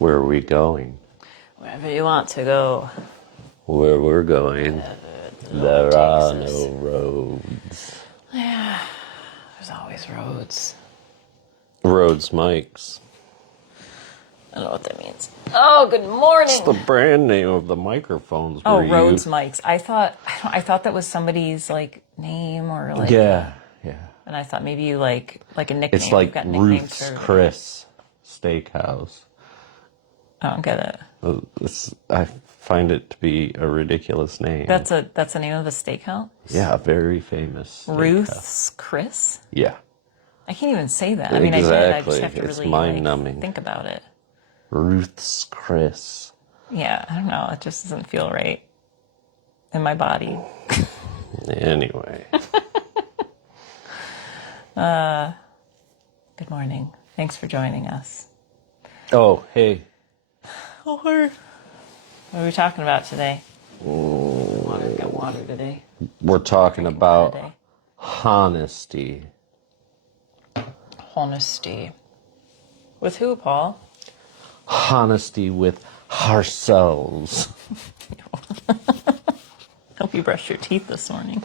Where are we going? Wherever you want to go. Where we're going, there are no roads. Yeah, there's always roads. Rhodes mics. I don't know what that means. Oh, good morning. It's the brand name of the microphones. Oh, Rhodes mics. I thought that was somebody's like name or like. Yeah. And I thought maybe you like a nickname. It's like You've got nicknames Ruth's for Chris Steakhouse. I don't get it. I find it to be a ridiculous name. That's the name of the steakhouse. Yeah, very famous. Ruth's Chris. Yeah. I can't even say that. I mean, Exactly. I did. I just have to It's really mind-numbing. think about it. Ruth's Chris. Yeah, I don't know. It just doesn't feel right in my body. Anyway. Good morning. Thanks for joining us. Oh, hey. Oh, what are we talking about today? Got water today. We're talking about Today. honesty. Honesty. With who, Paul? Honesty with ourselves. Hope you brushed your teeth this morning.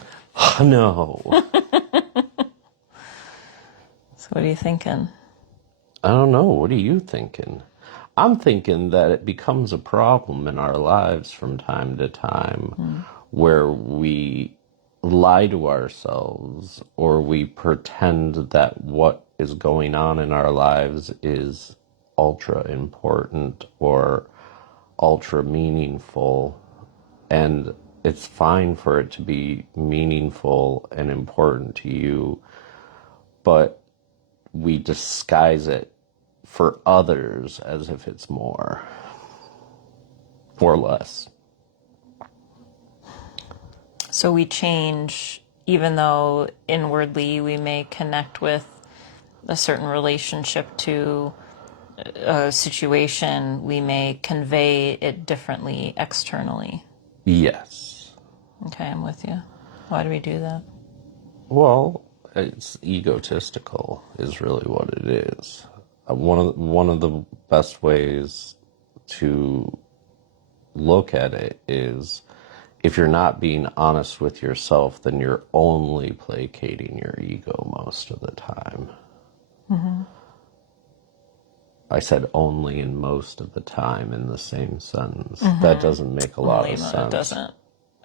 No. So what are you thinking? I don't know. What are you thinking? I'm thinking that it becomes a problem in our lives from time to time where we lie to ourselves or we pretend that what is going on in our lives is ultra important or ultra meaningful. And it's fine for it to be meaningful and important to you, but we disguise it for others as if it's more or less. So we change, even though inwardly we may connect with a certain relationship to a situation, we may convey it differently externally. Yes. Okay, I'm with you. Why do we do that? Well, it's egotistical is really what it is. One of the best ways to look at it is if you're not being honest with yourself, then you're only placating your ego most of the time. Mm-hmm. I said only and most of the time in the same sentence. Mm-hmm. That doesn't make a lot of sense.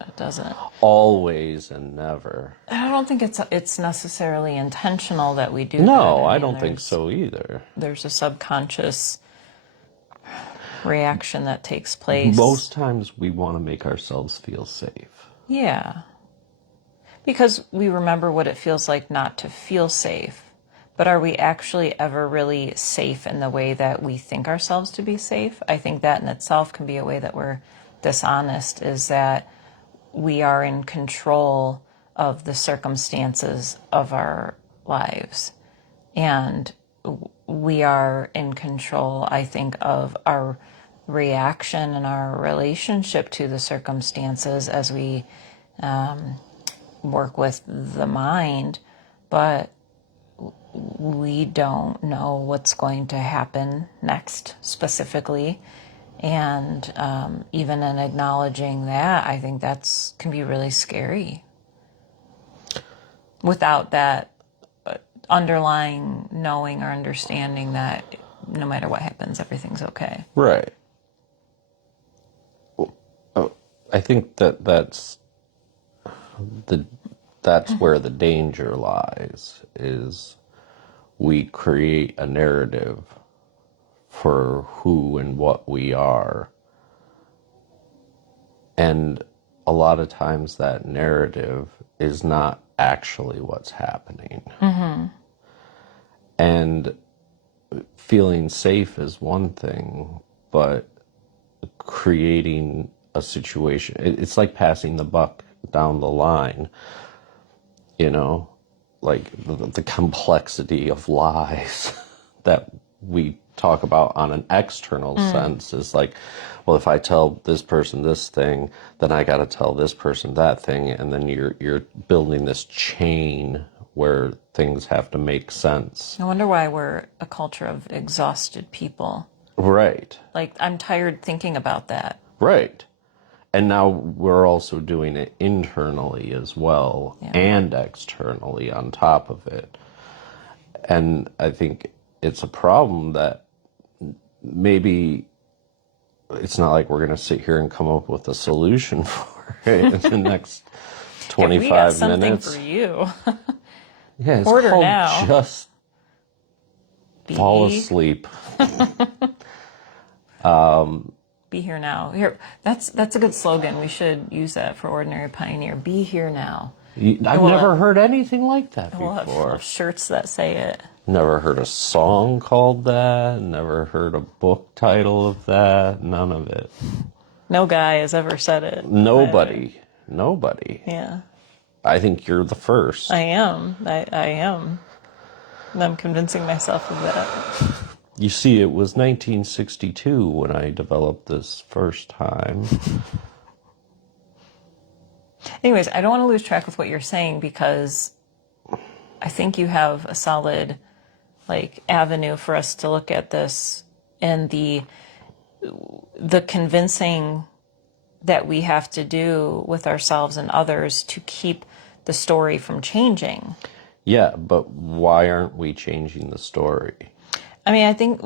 It doesn't. Always and never. I don't think it's necessarily intentional that we do that. No, I don't think so either. There's a subconscious reaction that takes place. Most times we want to make ourselves feel safe. Yeah. Because we remember what it feels like not to feel safe. But are we actually ever really safe in the way that we think ourselves to be safe? I think that in itself can be a way that we're dishonest, is that we are in control of the circumstances of our lives. And we are in control, I think, of our reaction and our relationship to the circumstances as we work with the mind. But we don't know what's going to happen next specifically. And even in acknowledging that, I think that's can be really scary. Without that underlying knowing or understanding that no matter what happens, everything's okay. Right. I think that's where the danger lies, is we create a narrative for who and what we are. And a lot of times that narrative is not actually what's happening. Mm-hmm. And feeling safe is one thing, but creating a situation, it's like passing the buck down the line, like the complexity of lies that we talk about on an external sense is like, well, if I tell this person this thing, then I got to tell this person that thing, and then you're building this chain where things have to make sense. I wonder why we're a culture of exhausted people. Right. Like, I'm tired thinking about that. Right. And now we're also doing it internally as well Yeah. and externally on top of it. And I think it's a problem that maybe it's not like we're going to sit here and come up with a solution for it in the next If we got 25 something minutes. for you, Yeah, it's order called now. Just Fall Be Asleep. be here now. Here, that's a good slogan. We should use that for Ordinary Pioneer. Be here now. I've never heard anything like that We'll before. have shirts that say it. Never heard a song called that. Never heard a book title of that. None of it. No guy has ever said it. Nobody. Nobody. Yeah, I think you're the first. I am. I am. And I'm convincing myself of that. You see, it was 1962 when I developed this first time. Anyways, I don't want to lose track with what you're saying because I think you have a solid avenue for us to look at this, and the convincing that we have to do with ourselves and others to keep the story from changing. Yeah, but why aren't we changing the story? I mean, I think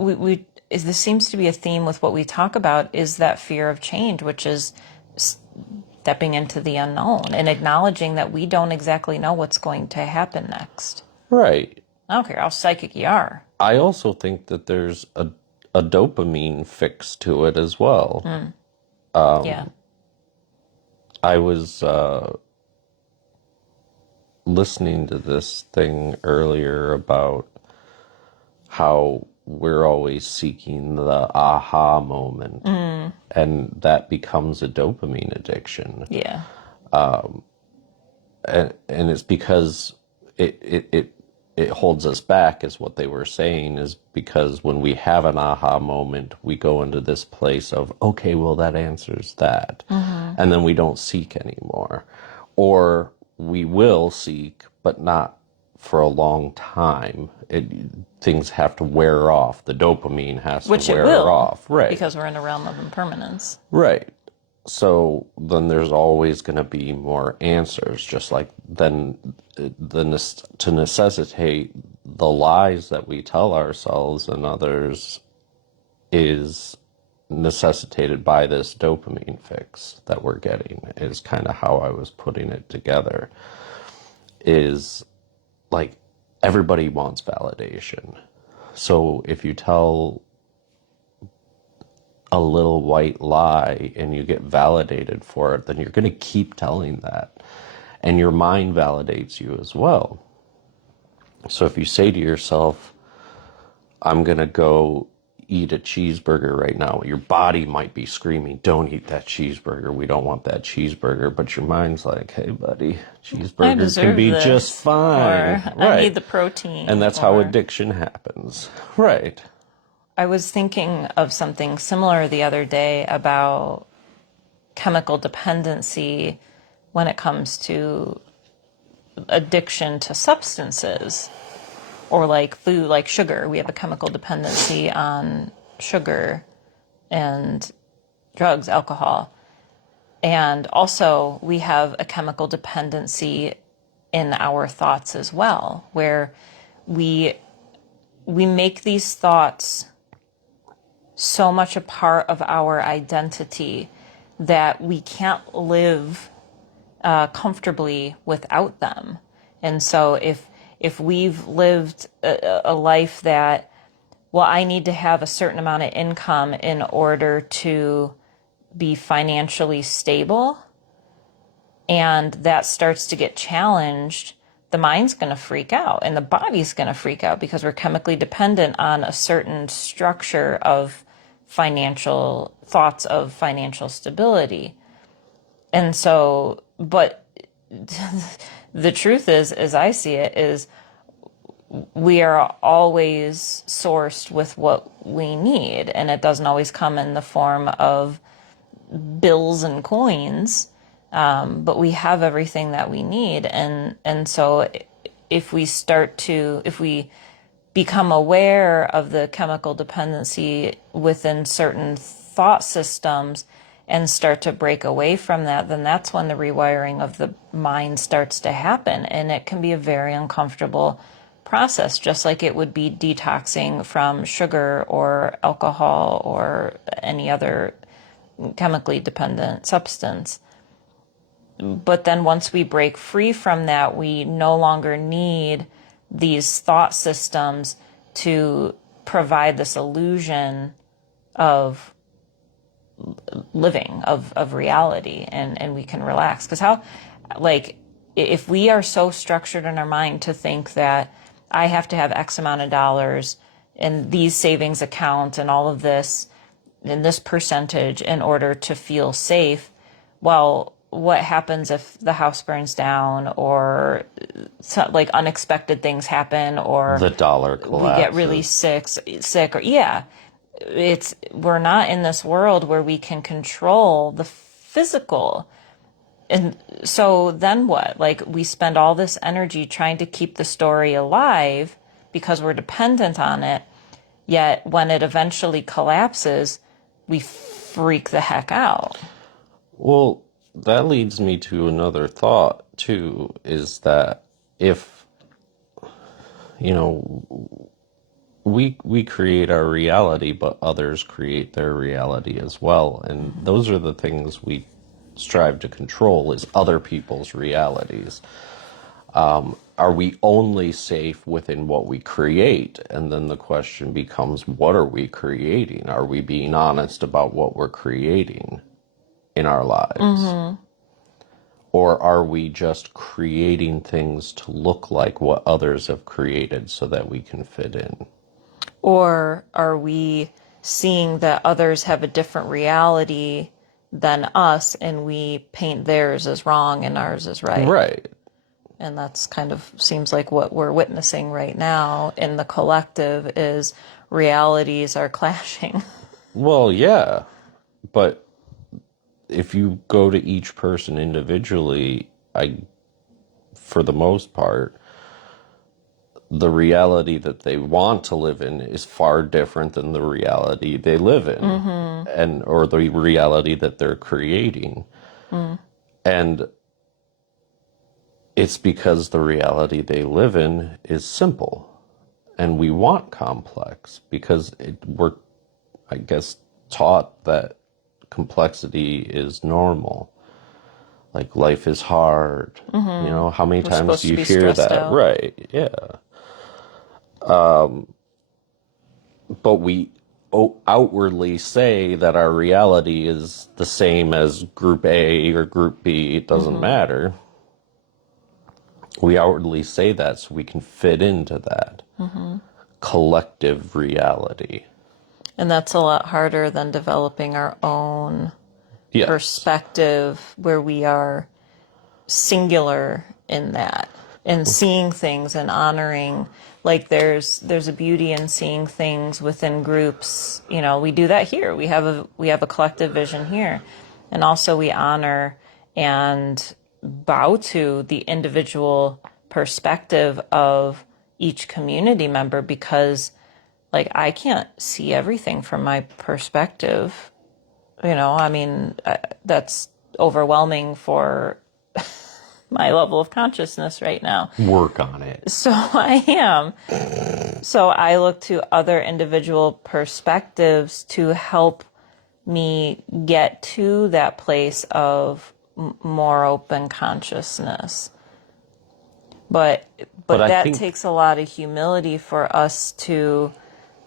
this seems to be a theme with what we talk about is that fear of change, which is stepping into the unknown and acknowledging that we don't exactly know what's going to happen next. Right. I don't care how psychic you are. I also think that there's a dopamine fix to it as well. Yeah. I was listening to this thing earlier about how we're always seeking the aha moment, and that becomes a dopamine addiction. Yeah. And it's because it holds us back, is what they were saying, is because when we have an aha moment, we go into this place of, okay, well, that answers that. And then we don't seek anymore. Or we will seek, but not for a long time. Things have to wear off. The dopamine has Which to it wear will, off. Right. because we're in a realm of impermanence. Right. So then there's always going to be more answers, just like then to necessitate the lies that we tell ourselves and others is necessitated by this dopamine fix that we're getting, is kind of how I was putting it together. Is like everybody wants validation. So if you tell a little white lie and you get validated for it, then you're going to keep telling that. And your mind validates you as well. So if you say to yourself, I'm going to go eat a cheeseburger right now, your body might be screaming, don't eat that cheeseburger. We don't want that cheeseburger. But your mind's like, hey, buddy, cheeseburgers can be just fine. Or I need the protein. And that's how addiction happens. Right. I was thinking of something similar the other day about chemical dependency when it comes to addiction to substances or like food, like sugar. We have a chemical dependency on sugar and drugs, alcohol. And also we have a chemical dependency in our thoughts as well, where we make these thoughts so much a part of our identity that we can't live comfortably without them. And so if we've lived a life that, well, I need to have a certain amount of income in order to be financially stable, and that starts to get challenged, the mind's going to freak out and the body's going to freak out because we're chemically dependent on a certain structure of financial thoughts of financial stability. And so, but the truth is, as I see it, is we are always sourced with what we need, and it doesn't always come in the form of bills and coins, but we have everything that we need. And so if we become aware of the chemical dependency within certain thought systems and start to break away from that, then that's when the rewiring of the mind starts to happen. And it can be a very uncomfortable process, just like it would be detoxing from sugar or alcohol or any other chemically dependent substance. But then once we break free from that, we no longer need these thought systems to provide this illusion of living, of reality, and we can relax. Because how, like, if we are so structured in our mind to think that I have to have X amount of dollars in these savings account and all of this in this percentage in order to feel safe, well, what happens if the house burns down or like unexpected things happen or The dollar we get really collapses. sick or we're not in this world where we can control the physical. And so then what? Like, we spend all this energy trying to keep the story alive because we're dependent on it. Yet when it eventually collapses, we freak the heck out. Well, that leads me to another thought too, is that if, you know, we create our reality, but others create their reality as well. And those are the things we strive to control, is other people's realities. Are we only safe within what we create? And then the question becomes, what are we creating? Are we being honest about what we're creating in our lives? Or are we just creating things to look like what others have created so that we can fit in? Or are we seeing that others have a different reality than us and we paint theirs as wrong and ours as right? Right. And that's kind of seems like what we're witnessing right now in the collective is realities are clashing. Well, yeah. But if you go to each person individually, for the most part, the reality that they want to live in is far different than the reality they live in, and or the reality that they're creating. And it's because the reality they live in is simple, and we want complex because we're, I guess, taught that complexity is normal. Like, life is hard. You know, how many We're times supposed do to you be hear stressed that? out. Right, yeah. But we outwardly say that our reality is the same as group A or group B. It doesn't matter. We outwardly say that so we can fit into that collective reality. And that's a lot harder than developing our own Yes. perspective where we are singular in that and seeing things and honoring, like there's a beauty in seeing things within groups. You know, we do that here. We have a collective vision here. And also we honor and bow to the individual perspective of each community member because, like, I can't see everything from my perspective. You know, I mean, that's overwhelming for my level of consciousness right now. Work on it. So I am. So I look to other individual perspectives to help me get to that place of more open consciousness. But I that think takes a lot of humility for us to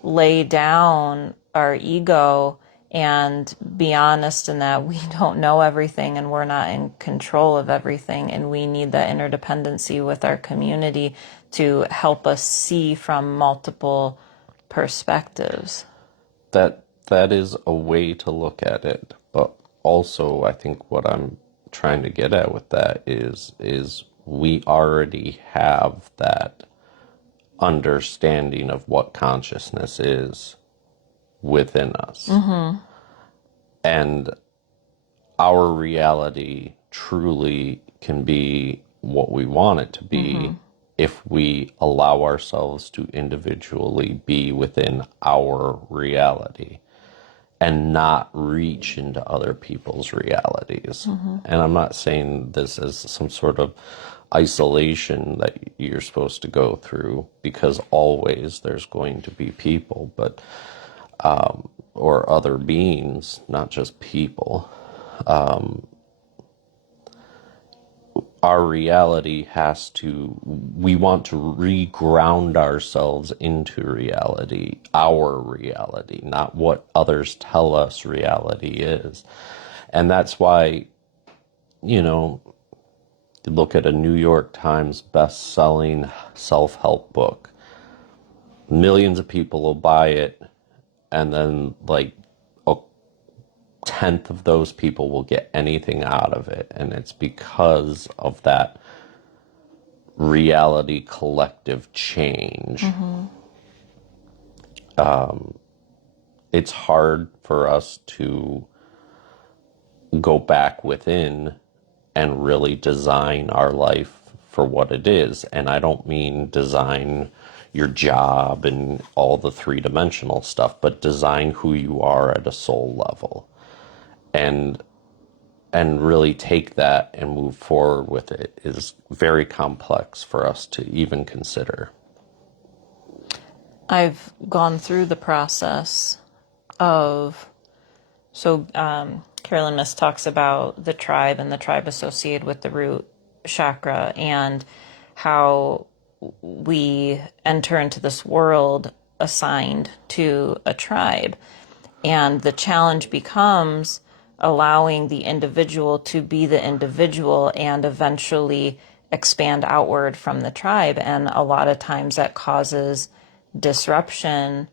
lay down our ego and be honest in that we don't know everything and we're not in control of everything, and we need that interdependency with our community to help us see from multiple perspectives. that is a way to look at it. But also, I think what I'm trying to get at with that is we already have that understanding of what consciousness is within us. And our reality truly can be what we want it to be if we allow ourselves to individually be within our reality and not reach into other people's realities. And I'm not saying this as some sort of isolation that you're supposed to go through, because always there's going to be people, but or other beings, not just people. Our reality has to, we want to reground ourselves into reality, our reality, not what others tell us reality is. And that's why, you know, you look at a New York Times best-selling self-help book, millions of people will buy it, and then like a tenth of those people will get anything out of it. And it's because of that reality collective change. It's hard for us to go back within and really design our life for what it is. And I don't mean design your job and all the three-dimensional stuff, but design who you are at a soul level. And really take that and move forward with it is very complex for us to even consider. I've gone through the process of, Carolyn Miss talks about the tribe and the tribe associated with the root chakra, and how we enter into this world assigned to a tribe. And the challenge becomes allowing the individual to be the individual and eventually expand outward from the tribe. And a lot of times that causes disruption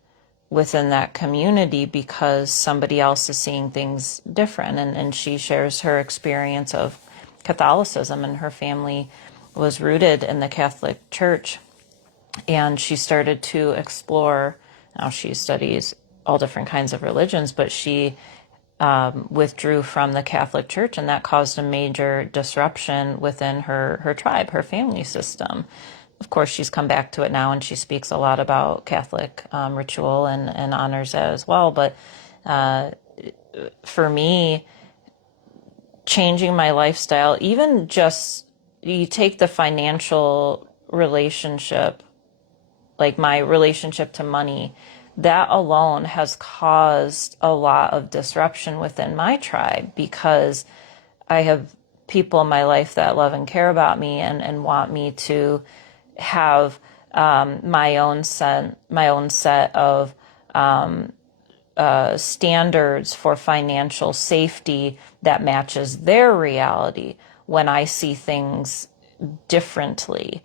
within that community because somebody else is seeing things different. And she shares her experience of Catholicism, and her family was rooted in the Catholic Church. And she started to explore, now she studies all different kinds of religions, but she withdrew from the Catholic Church, and that caused a major disruption within her tribe, her family system. Of course, she's come back to it now, and she speaks a lot about Catholic ritual and honors that as well. But for me, changing my lifestyle, even just you take the financial relationship, like my relationship to money, that alone has caused a lot of disruption within my tribe, because I have people in my life that love and care about me and want me to have my own set of standards for financial safety that matches their reality when I see things differently.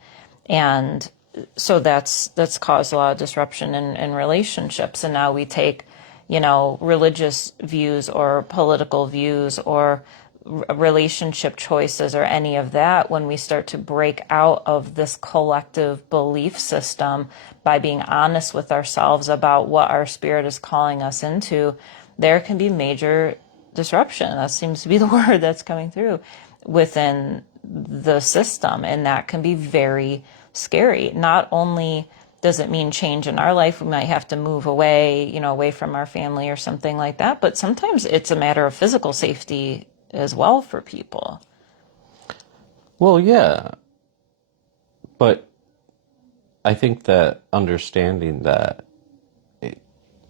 And so that's caused a lot of disruption in relationships. And now we take, religious views or political views or relationship choices or any of that, when we start to break out of this collective belief system by being honest with ourselves about what our spirit is calling us into, there can be major disruption. That seems to be the word that's coming through within the system. And that can be very scary. Not only does it mean change in our life, we might have to move away, away from our family or something like that, but sometimes it's a matter of physical safety as well for people. Well, yeah. But I think that understanding that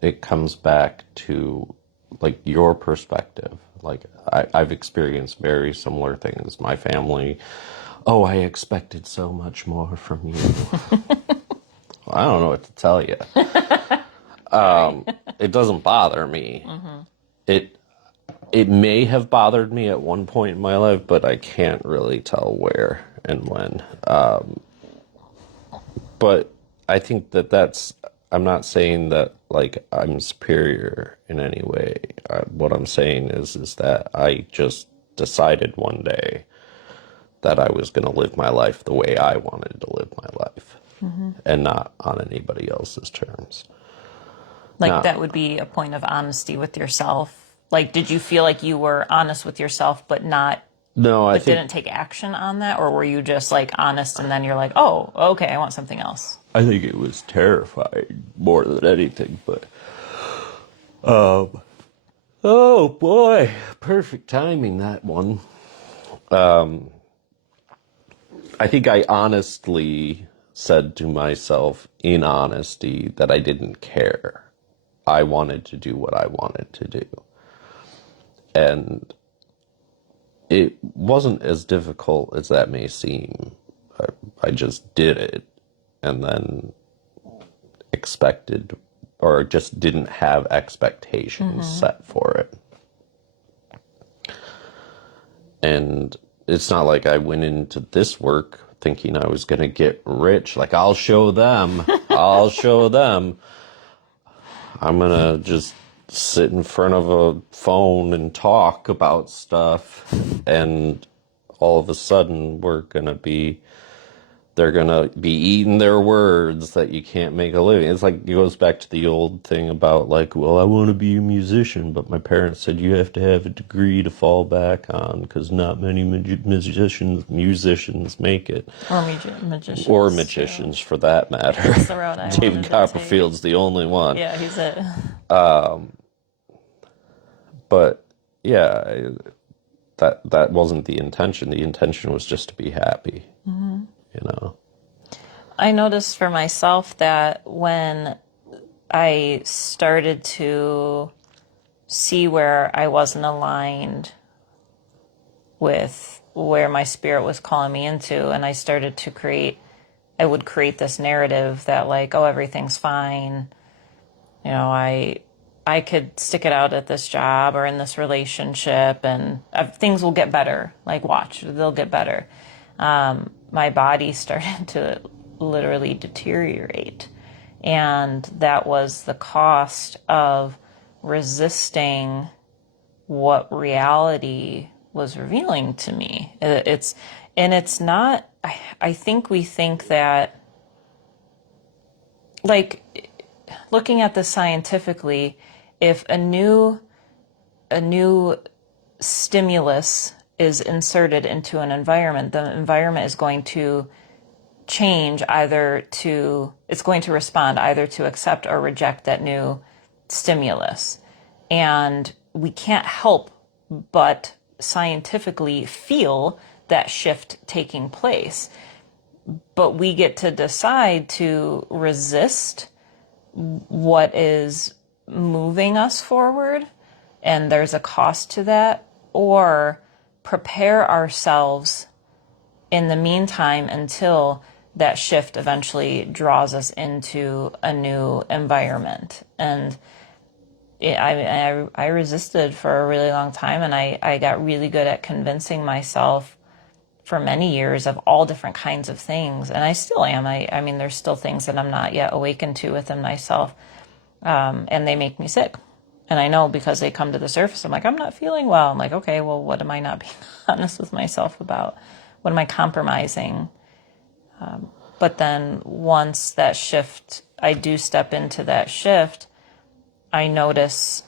it comes back to like your perspective. Like I've experienced very similar things. My family, oh, I expected so much more from you. I don't know what to tell you. It doesn't bother me. It may have bothered me at one point in my life, but I can't really tell where and when. But I think that's, I'm not saying that like I'm superior in any way. What I'm saying is that I just decided one day that I was going to live my life the way I wanted to live my life, and not on anybody else's terms. Like No. that would be a point of honesty with yourself. Like, did you feel like you were honest with yourself, but not No, I but think didn't take action on that? Or were you just like honest and then you're like, oh, okay, I want something else? I think it was terrifying more than anything, but um oh boy, perfect timing that one. I think I honestly said to myself in honesty that I didn't care. I wanted to do what I wanted to do. And it wasn't as difficult as that may seem. I just did it and then expected or just didn't have expectations set for it. And it's not like I went into this work thinking I was going to get rich. Like, I'll show them. I'll show them. I'm going to just sit in front of a phone and talk about stuff. And all of a sudden, they're going to be eating their words that you can't make a living. It's like, it goes back to the old thing about like, well, I want to be a musician, but my parents said you have to have a degree to fall back on because not many musicians make it. Or magicians. Or magicians, for that matter. That's the route I wanted David to Copperfield's the only one. Yeah, he's it. But yeah, that wasn't the intention. The intention was just to be happy, you know? I noticed for myself that when I started to see where I wasn't aligned with where my spirit was calling me into, and I started to I would create this narrative that like, oh, everything's fine. You know, I could stick it out at this job or in this relationship and things will get better. Like, watch, they'll get better. My body started to literally deteriorate. And that was the cost of resisting what reality was revealing to me. It's not, I think we think that, like, looking at this scientifically, if a new stimulus is inserted into an environment, the environment is going to change it's going to respond either to accept or reject that new stimulus. And we can't help but scientifically feel that shift taking place. But we get to decide to resist what is moving us forward, and there's a cost to that, or prepare ourselves in the meantime until that shift eventually draws us into a new environment. And I resisted for a really long time, and I got really good at convincing myself for many years of all different kinds of things, and I still am. I mean, there's still things that I'm not yet awakened to within myself, and they make me sick. And I know because they come to the surface, I'm like, I'm not feeling well. I'm like, okay, well, what am I not being honest with myself about? What am I compromising? But then once that shift, I do step into that shift, I notice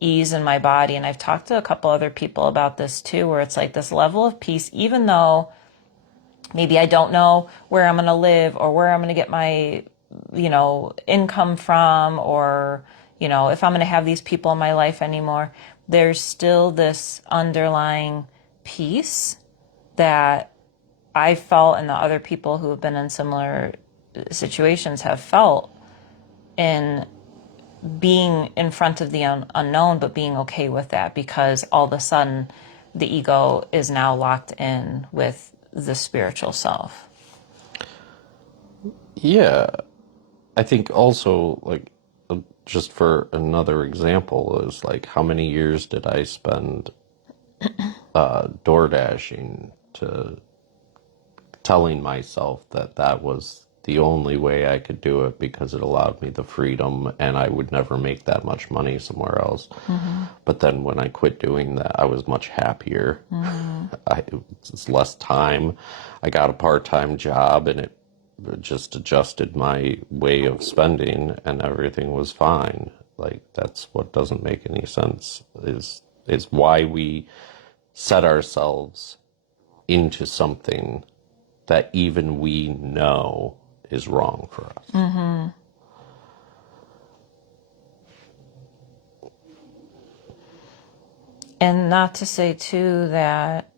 ease in my body. And I've talked to a couple other people about this too, where it's like this level of peace, even though maybe I don't know where I'm going to live or where I'm going to get my, income from, or, if I'm going to have these people in my life anymore, there's still this underlying peace that I felt, and the other people who have been in similar situations have felt, in being in front of the unknown, but being okay with that, because all of a sudden the ego is now locked in with the spiritual self. Yeah. I think also, like, just for another example, is like, how many years did I spend door dashing to telling myself that that was the only way I could do it because it allowed me the freedom and I would never make that much money somewhere else. Mm-hmm. But then when I quit doing that, I was much happier. Mm-hmm. It's less time. I got a part-time job and it just adjusted my way of spending and everything was fine. Like, that's what doesn't make any sense is why we set ourselves into something that even we know is wrong for us. And not to say too that,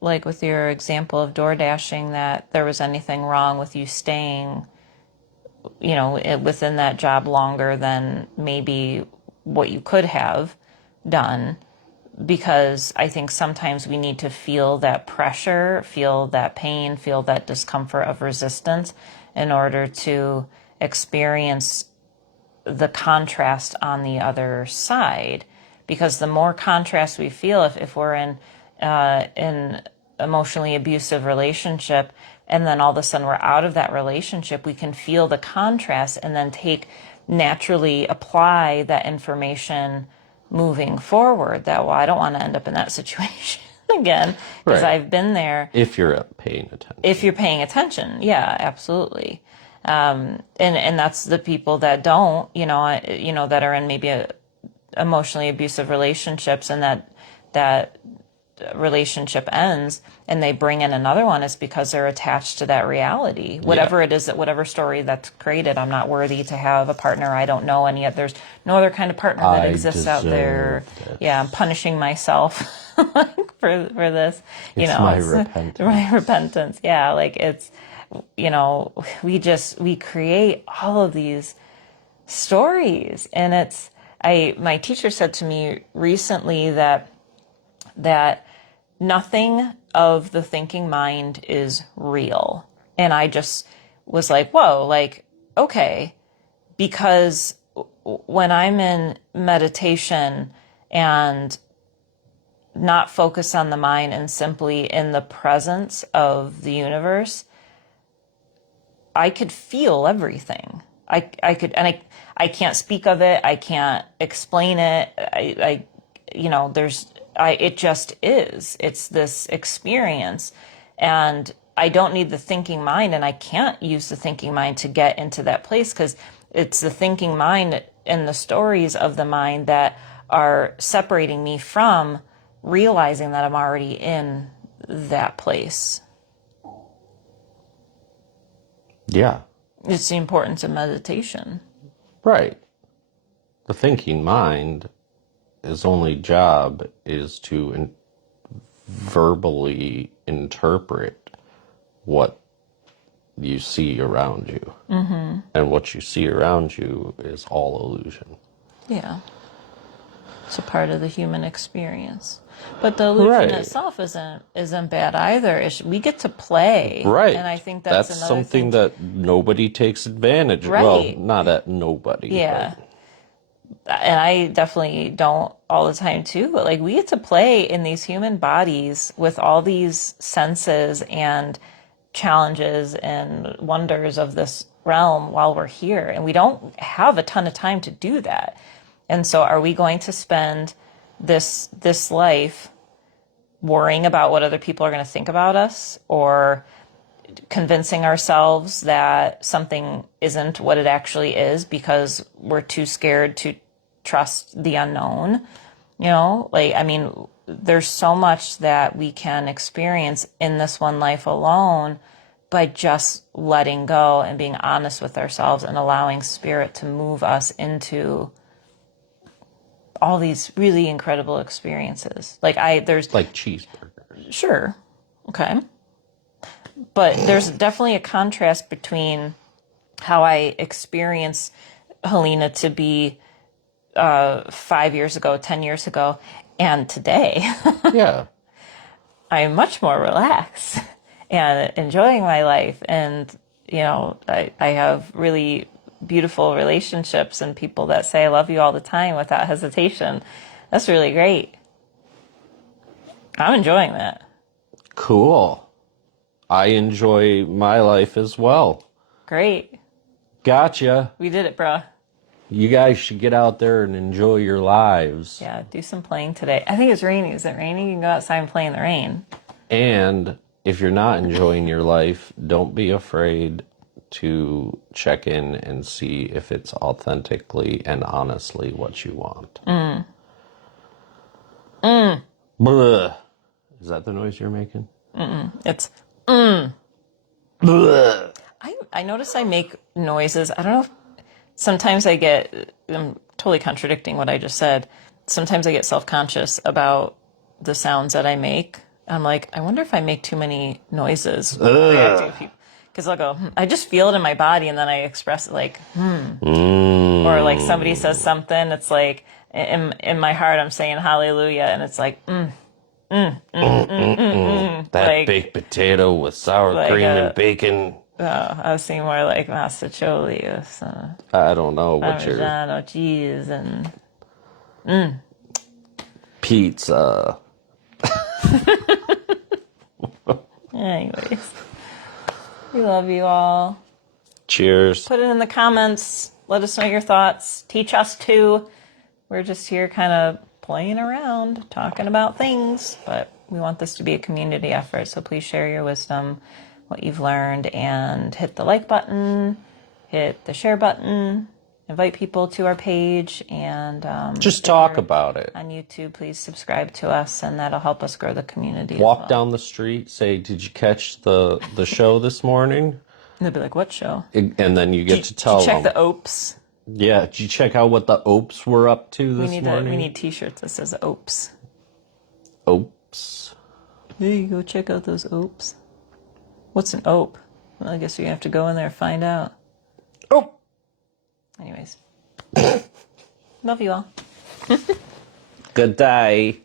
like with your example of door dashing, that there was anything wrong with you staying, within that job longer than maybe what you could have done. Because I think sometimes we need to feel that pressure, feel that pain, feel that discomfort of resistance in order to experience the contrast on the other side. Because the more contrast we feel, if we're in an emotionally abusive relationship, and then all of a sudden we're out of that relationship, we can feel the contrast and then naturally apply that information moving forward, that, well, I don't want to end up in that situation again, because Right. I've been there. If you're paying attention. If you're paying attention, yeah, absolutely. And that's the people that don't, that are in maybe emotionally abusive relationships, and that relationship ends and they bring in another one, is because they're attached to that reality, whatever it is, that whatever story that's created. I'm not worthy to have a partner. I don't know any. There's no other kind of partner that exists out there. deserve Yeah, I'm punishing myself for this. It's my repentance. My repentance. Yeah, like it's, we create all of these stories, and my teacher said to me recently that nothing of the thinking mind is real. And I just was like, whoa, like, okay, because when I'm in meditation and not focus on the mind and simply in the presence of the universe, I could feel everything. I could, and I can't speak of it. I can't explain it. It just is. It's this experience, and I don't need the thinking mind, and I can't use the thinking mind to get into that place, because it's the thinking mind and the stories of the mind that are separating me from realizing that I'm already in that place. Yeah. It's the importance of meditation. Right. The thinking mind, his only job is to verbally interpret what you see around you. Mm-hmm. And what you see around you is all illusion. Yeah. It's a part of the human experience. But the illusion itself isn't bad either. We get to play. Right. And I think that's another something thing. that nobody takes advantage of. Right. Well, not at nobody. Yeah. And I definitely don't all the time too, but like we get to play in these human bodies with all these senses and challenges and wonders of this realm while we're here. And we don't have a ton of time to do that. And so are we going to spend this life worrying about what other people are going to think about us, or convincing ourselves that something isn't what it actually is because we're too scared to trust the unknown? There's so much that we can experience in this one life alone by just letting go and being honest with ourselves and allowing spirit to move us into all these really incredible experiences. There's Like cheeseburgers. Sure. Okay. But there's definitely a contrast between how I experienced Helena to be 5 years ago, 10 years ago, and today. Yeah. I'm much more relaxed and enjoying my life. And, I have really beautiful relationships and people that say I love you all the time without hesitation. That's really great. I'm enjoying that. Cool. I enjoy my life as well. Great. Gotcha. We did it, bro. You guys should get out there and enjoy your lives. Yeah, do some playing today. I think it's rainy. Is it rainy? You can go outside and play in the rain. And if you're not enjoying your life, don't be afraid to check in and see if it's authentically and honestly what you want. Blah. Is that the noise you're making? It's. Bleh. I notice I make noises. I don't know if sometimes I'm totally contradicting what I just said. Sometimes I get self-conscious about the sounds that I make. I'm like, I wonder if I make too many noises. Because I'll go, I just feel it in my body, and then I express it like, or like somebody says something. It's like in my heart, I'm saying hallelujah, and it's like, That like- baked potato with sour like cream a- and bacon. I was saying more like masticholi or I don't know what you're. Parmigiano cheese and Pizza. anyways. We love you all. Cheers. Put it in the comments. Let us know your thoughts. Teach us too. We're just here kind of playing around, talking about things, but we want this to be a community effort. So please share your wisdom, what you've learned, and hit the like button, hit the share button, invite people to our page, and Just talk about it. on YouTube, please subscribe to us, and that'll help us grow the community. as Walk well. down the street, say, "Did you catch the show this morning?" And they'll be like, "What show?" And then you get to tell Did you check them. the Opes? Yeah, did you check out what the Opes were up to We this need morning? we need T-shirts that says Opes. Opes. There you go. Check out those Opes. What's an Ope? Well, I guess you have to go in there and find out. Oh. Anyways, love you all. Good day.